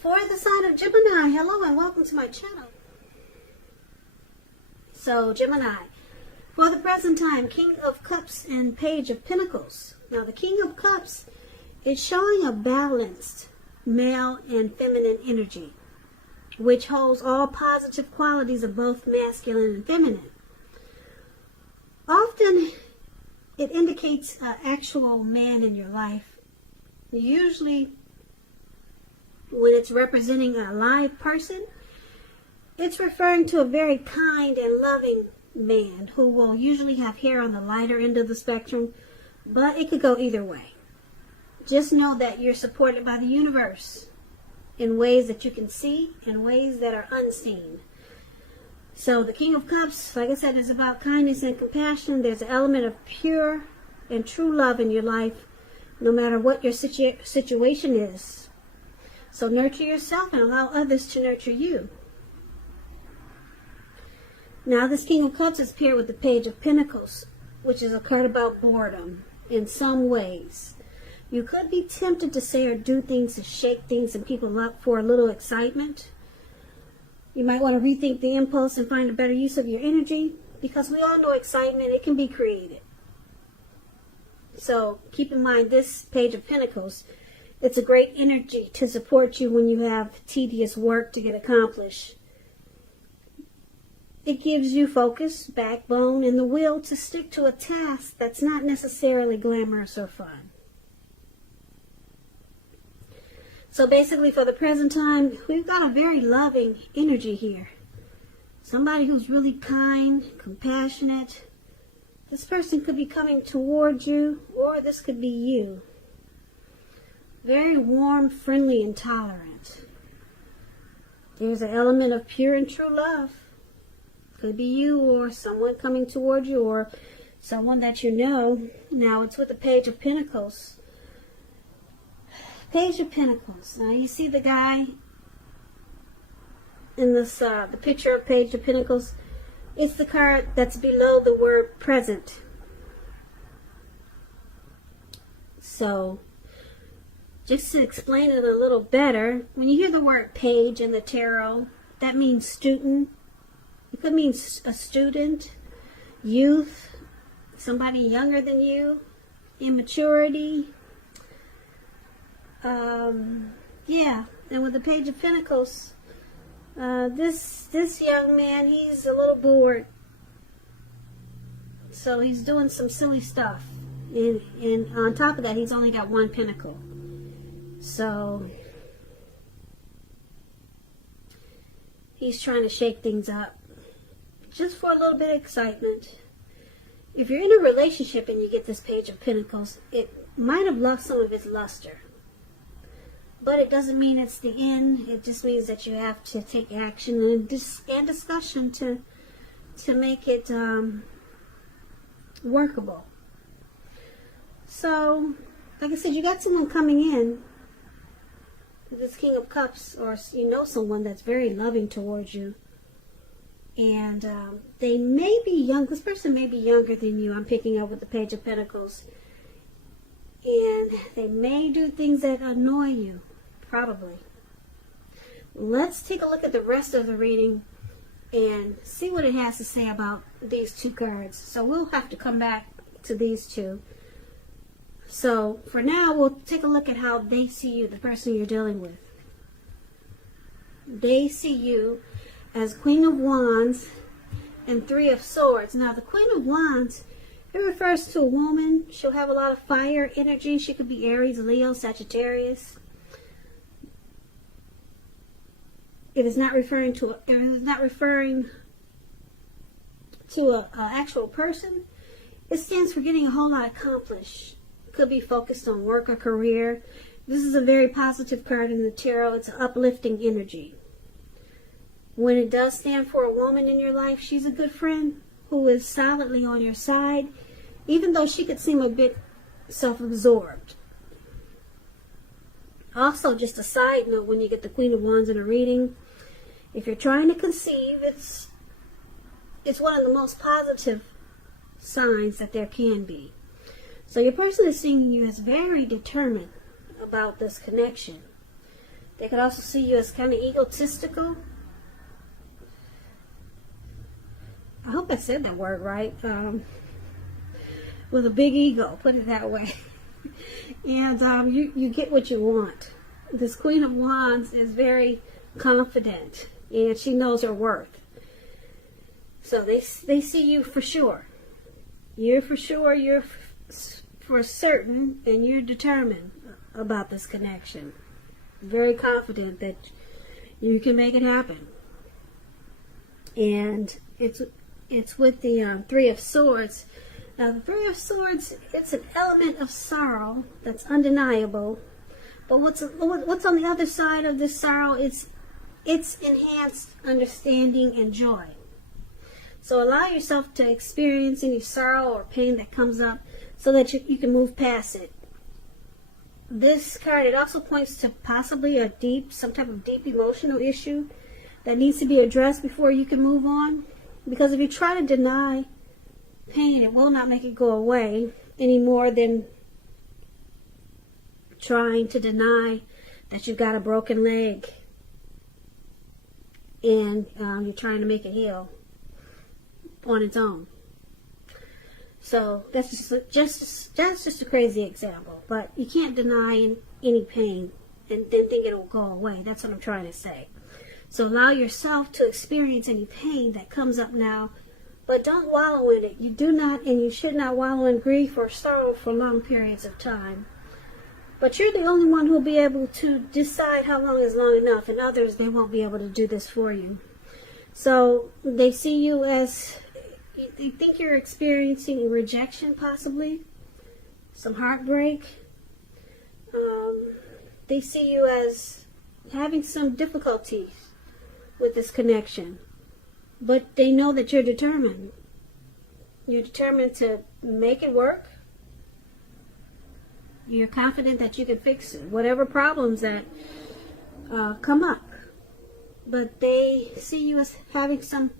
For the sign of Gemini, hello and welcome to my channel. So, Gemini, for the present time, King of Cups and Page of Pentacles. Now, the King of Cups is showing a balanced male and feminine energy, which holds all positive qualities of both masculine and feminine. Often, it indicates an actual man in your life. Usually, when it's representing a live person, it's referring to a very kind and loving man who will usually have hair on the lighter end of the spectrum, but it could go either way. Just know that you're supported by the universe in ways that you can see and ways that are unseen. So the King of Cups, like I said, is about kindness and compassion. There's an element of pure and true love in your life, no matter what your situation is. So nurture yourself and allow others to nurture you. Now this King of Cups is paired with the Page of Pentacles, which is a card about boredom in some ways. You could be tempted to say or do things to shake things and people up for a little excitement. You might want to rethink the impulse and find a better use of your energy, because we all know excitement, it can be created. So keep in mind this Page of Pentacles. It's a great energy to support you when you have tedious work to get accomplished. It gives you focus, backbone, and the will to stick to a task that's not necessarily glamorous or fun. So basically, for the present time, we've got a very loving energy here. Somebody who's really kind, compassionate. This person could be coming toward you, or this could be you. Very warm, friendly, and tolerant. There's an element of pure and true love. Could be you or someone coming toward you or someone that you know. Now it's with the Page of Pentacles. Page of Pentacles. Now you see the guy in this, the picture of Page of Pentacles. It's the card that's below the word present. So, just to explain it a little better, when you hear the word page in the tarot, that means student. It could mean a student, youth, somebody younger than you, immaturity. Yeah, and with the Page of Pentacles, this young man, he's a little bored. So he's doing some silly stuff. And on top of that, he's only got one pentacle. So he's trying to shake things up just for a little bit of excitement. If you're in a relationship and you get this Page of Pentacles, it might have lost some of its luster. But it doesn't mean it's the end. It just means that you have to take action and discussion to make it workable. So, like I said, you got someone coming in, this King of Cups, or you know someone that's very loving towards you. And they may be young. This person may be younger than you. I'm picking up with the Page of Pentacles. And they may do things that annoy you. Probably. Let's take a look at the rest of the reading and see what it has to say about these two cards. So we'll have to come back to these two. So for now, we'll take a look at how they see you, the person you're dealing with. They see you as Queen of Wands and Three of Swords. Now the Queen of Wands, it refers to a woman. She'll have a lot of fire energy. She could be Aries, Leo, Sagittarius. It is not referring to an actual person. It stands for getting a whole lot accomplished. Could be focused on work or career. This is a very positive card in the tarot. It's an uplifting energy. When it does stand for a woman in your life, she's a good friend who is solidly on your side, even though she could seem a bit self-absorbed. Also, just a side note, when you get the Queen of Wands in a reading, if you're trying to conceive, it's one of the most positive signs that there can be. So your person is seeing you as very determined about this connection. They could also see you as kind of egotistical. I hope I said that word right. With a big ego, put it that way. And you get what you want. This Queen of Wands is very confident, and she knows her worth. So they see you for sure. You're for sure, you're for certain, and you're determined about this connection. Very confident that you can make it happen. And it's with the Three of Swords. Now, the Three of Swords, it's an element of sorrow that's undeniable. But what's on the other side of this sorrow is it's enhanced understanding and joy. So allow yourself to experience any sorrow or pain that comes up so that you can move past it. This card, it also points to possibly some type of deep emotional issue that needs to be addressed before you can move on. Because if you try to deny pain, it will not make it go away any more than trying to deny that you've got a broken leg and you're trying to make it heal on its own. So that's just a crazy example, but you can't deny any pain and then think it'll go away. That's what I'm trying to say. So allow yourself to experience any pain that comes up now, but don't wallow in it. You do not and you should not wallow in grief or sorrow for long periods of time. But you're the only one who will be able to decide how long is long enough, and others, they won't be able to do this for you. So they see you as, they think you're experiencing rejection possibly, some heartbreak. They see you as having some difficulties with this connection. But they know that you're determined. You're determined to make it work. You're confident that you can fix it, whatever problems that come up. But they see you as having some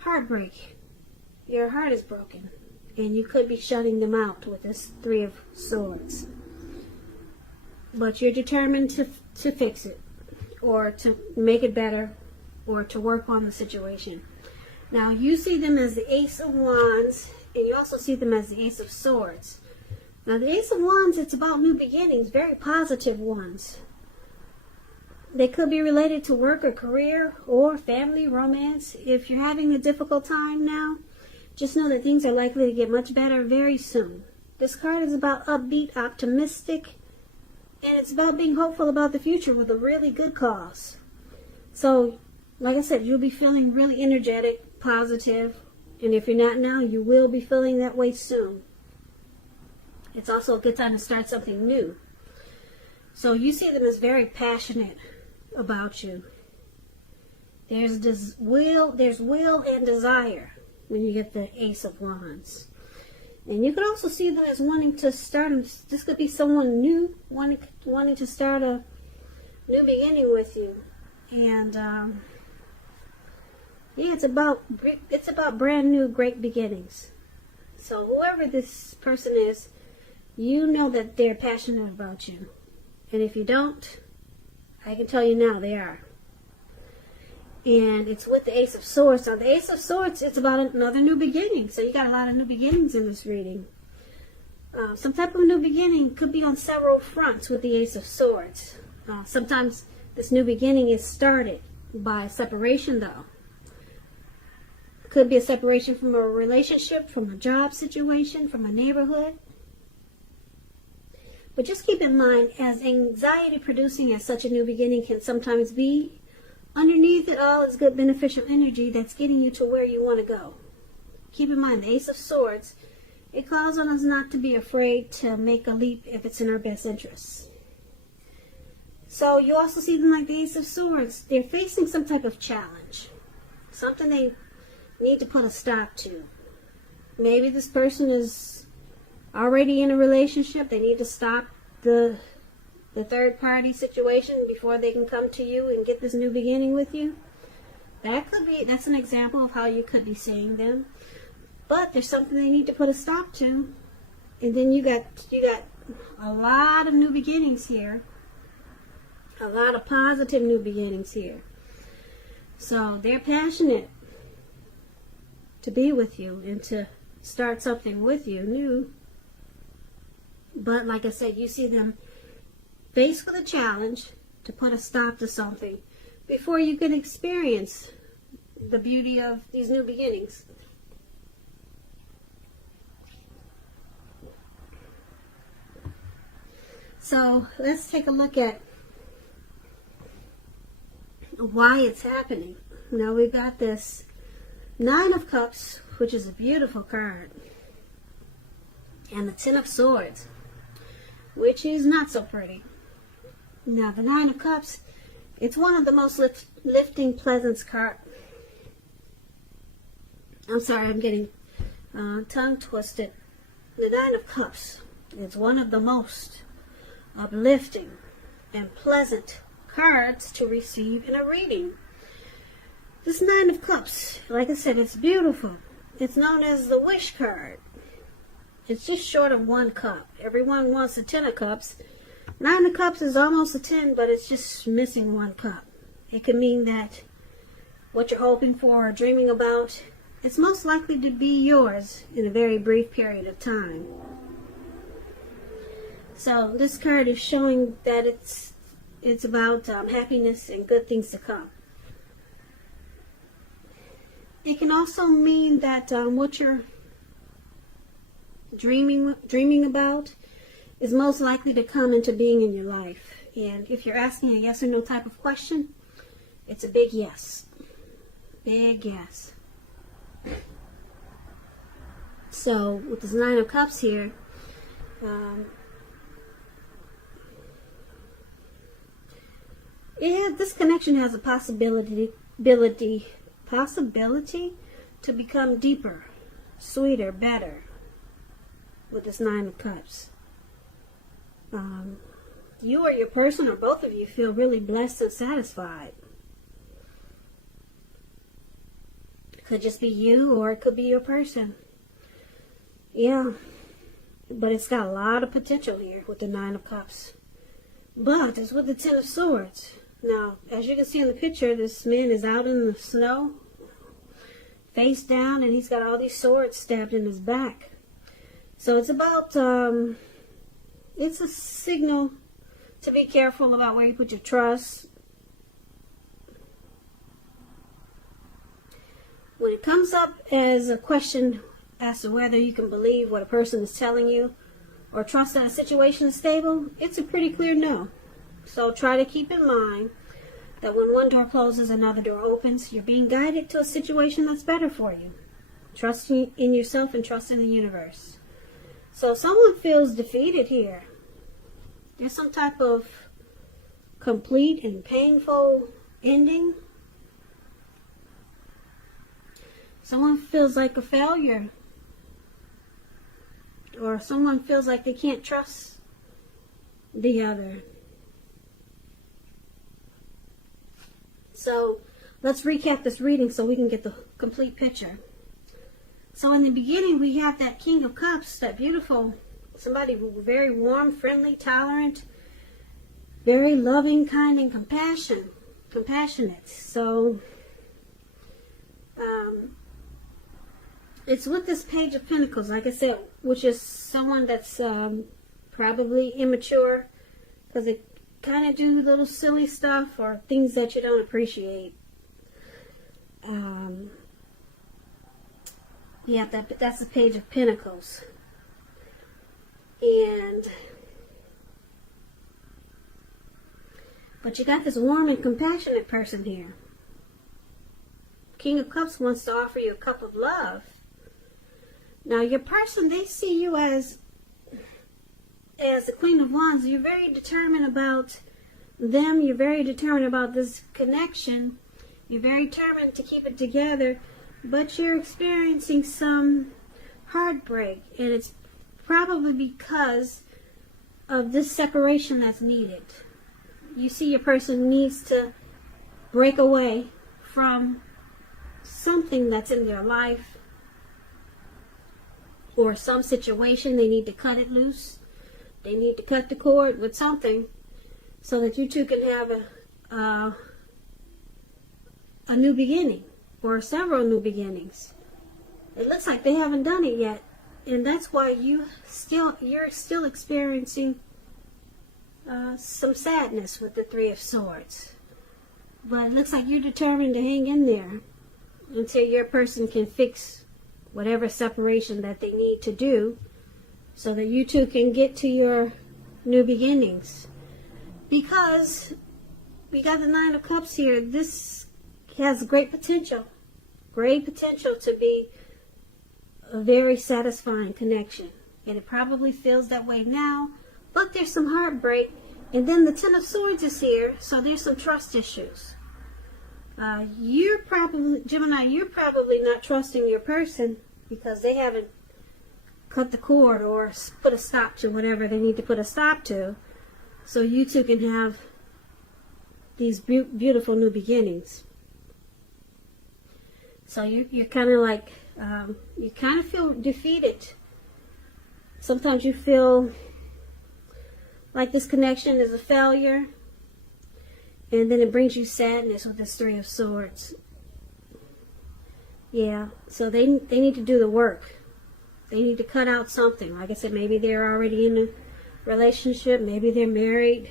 heartbreak. Your heart is broken, and you could be shutting them out with this Three of Swords. But you're determined to fix it, or to make it better, or to work on the situation. Now, you see them as the Ace of Wands, and you also see them as the Ace of Swords. Now, the Ace of Wands, it's about new beginnings, very positive ones. They could be related to work or career or family, romance. If you're having a difficult time now, just know that things are likely to get much better very soon. This card is about upbeat, optimistic, and it's about being hopeful about the future with a really good cause. So, like I said, you'll be feeling really energetic, positive, and if you're not now, you will be feeling that way soon. It's also a good time to start something new. So you see them as very passionate about you. There's will and desire when you get the Ace of Wands. And you could also see them as wanting to start, this could be someone new, wanting to start a new beginning with you. And yeah, it's about brand new, great beginnings. So whoever this person is, you know that they're passionate about you. And if you don't, I can tell you now they are. And it's with the Ace of Swords. Now, the Ace of Swords, it's about another new beginning. So you got a lot of new beginnings in this reading. Some type of new beginning could be on several fronts with the Ace of Swords. Sometimes this new beginning is started by separation, though. Could be a separation from a relationship, from a job situation, from a neighborhood. But just keep in mind, as anxiety producing as such a new beginning can sometimes be, underneath it all is good beneficial energy that's getting you to where you want to go. Keep in mind, the Ace of Swords, it calls on us not to be afraid to make a leap if it's in our best interests. So you also see them like the Ace of Swords. They're facing some type of challenge. Something they need to put a stop to. Maybe this person is already in a relationship. They need to stop the third party situation before they can come to you and get this new beginning with you. That's an example of how you could be seeing them. But there's something they need to put a stop to. And then you got a lot of new beginnings here. A lot of positive new beginnings here. So they're passionate to be with you and to start something with you new. But like I said, you see them faced with a challenge to put a stop to something before you can experience the beauty of these new beginnings. So let's take a look at why it's happening. Now we've got this Nine of Cups, which is a beautiful card, and the Ten of Swords, which is not so pretty. Now the Nine of Cups, it's one of the most lifting, pleasant cards. I'm sorry, I'm getting tongue twisted. The Nine of Cups is one of the most uplifting and pleasant cards to receive in a reading. This Nine of Cups, like I said, it's beautiful. It's known as the Wish card. It's just short of one cup. Everyone wants a Ten of Cups. Nine of Cups is almost a 10, but it's just missing one cup. It could mean that what you're hoping for or dreaming about, it's most likely to be yours in a very brief period of time. So this card is showing that it's about happiness and good things to come. It can also mean that what you're dreaming about is most likely to come into being in your life. And if you're asking a yes or no type of question, it's a big yes. Big yes. So with this Nine of Cups here, this connection has a possibility to become deeper, sweeter, better with this Nine of Cups. You or your person or both of you feel really blessed and satisfied. It could just be you or it could be your person. Yeah, but it's got a lot of potential here with the Nine of Cups. But it's with the Ten of Swords. Now, as you can see in the picture, this man is out in the snow, face down, and he's got all these swords stabbed in his back. So it's about, it's a signal to be careful about where you put your trust. When it comes up as a question as to whether you can believe what a person is telling you or trust that a situation is stable, it's a pretty clear no. So try to keep in mind that when one door closes, another door opens. You're being guided to a situation that's better for you. Trust in yourself and trust in the universe. So someone feels defeated here. There's some type of complete and painful ending. Someone feels like a failure. Or someone feels like they can't trust the other. So let's recap this reading so we can get the complete picture. So in the beginning, we have that King of Cups, that beautiful, somebody very warm, friendly, tolerant, very loving, kind, and compassionate. So it's with this Page of Pentacles, like I said, which is someone that's probably immature, because they kind of do little silly stuff or things that you don't appreciate. Yeah, that's the Page of Pentacles. But you got this warm and compassionate person here. King of Cups wants to offer you a cup of love. Now your person, they see you as the Queen of Wands. You're very determined about them. You're very determined about this connection. You're very determined to keep it together. But you're experiencing some heartbreak. And it's probably because of this separation that's needed. You see your person needs to break away from something that's in their life. Or some situation. They need to cut it loose. They need to cut the cord with something. so that you two can have a new beginning, or several new beginnings. It looks like they haven't done it yet, and that's why you're still experiencing some sadness with the Three of Swords. But it looks like you're determined to hang in there until your person can fix whatever separation that they need to do, so that you two can get to your new beginnings. Because we got the Nine of Cups here. This has great potential to be a very satisfying connection. And it probably feels that way now, but there's some heartbreak. And then the Ten of Swords is here, so there's some trust issues. Gemini, you're probably not trusting your person because they haven't cut the cord or put a stop to whatever they need to put a stop to, so you two can have these beautiful new beginnings. So you're kind of like, you kind of feel defeated. Sometimes you feel like this connection is a failure, and then it brings you sadness with this Three of Swords. Yeah, so they need to do the work. They need to cut out something. Like I said, maybe they're already in a relationship. Maybe they're married.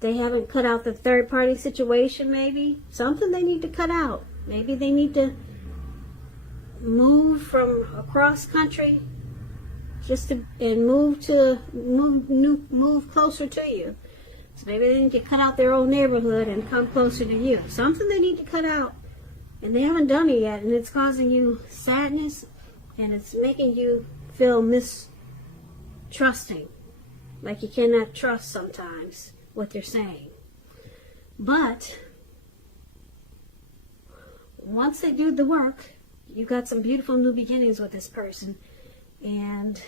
They haven't cut out the third party situation, maybe. Something they need to cut out. Maybe they need to move from across country and move closer to you. So maybe they need to cut out their own neighborhood and come closer to you. Something they need to cut out, and they haven't done it yet, and it's causing you sadness, and it's making you feel mistrusting, like you cannot trust sometimes what they're saying. But once they do the work, you got some beautiful new beginnings with this person. And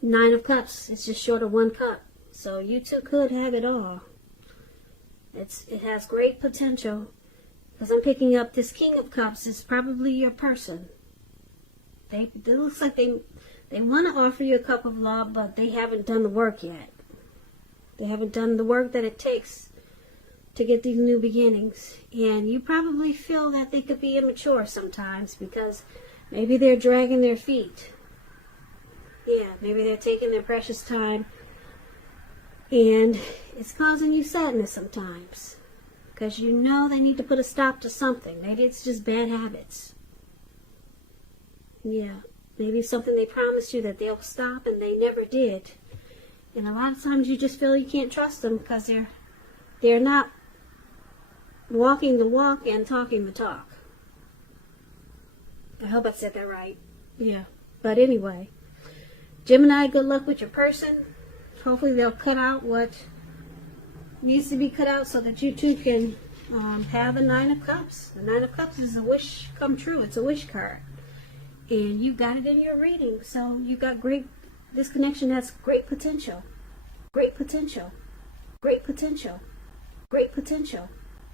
Nine of Cups, it's just short of one cup. So you two could have it all. It has great potential, because I'm picking up this King of Cups is probably your person. It looks like they want to offer you a cup of love, but they haven't done the work yet. They haven't done the work that it takes to get these new beginnings. And you probably feel that they could be immature sometimes, because maybe they're dragging their feet. Yeah, maybe they're taking their precious time, and it's causing you sadness sometimes, because you know they need to put a stop to something. Maybe it's just bad habits. Yeah, maybe something they promised you that they'll stop and they never did. And a lot of times you just feel you can't trust them because they're not walking the walk and talking the talk. I hope I said that right. Yeah. But anyway, Gemini, good luck with your person. Hopefully they'll cut out what needs to be cut out so that you two can have a Nine of Cups. The Nine of Cups is a wish come true. It's a wish card. And you got it in your reading. So you got this connection has great potential. Great potential. Great potential. Great potential.